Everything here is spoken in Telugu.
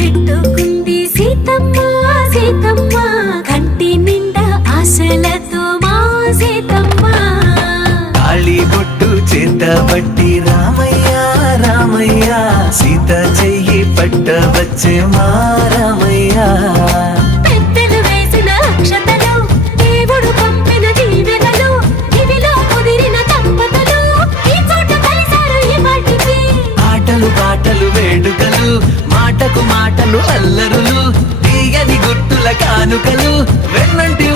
పెట్టుకుంది సీతమ్మ సీతమ్మ కంటి నిండా ఆశలతో మా సీతమ్మ తాళి బొట్టు చేత పట్టి రామయ్య రామయ్య సీత చెయ్యి పట్ట వచ్చే మా రామయ్య పెద్దలు వేసిన అక్షతలు దేవుడు పంపిన దీవెనలు ఇవిలో కుదిరిన దంపతులు ఈ చోట కలిసారు ఈ వాటికి ఆటలు పాటలు వేడుకలు మాటకు మాటలు అల్లరులు తీయని గుట్టుల కానుకలు వెన్నంటి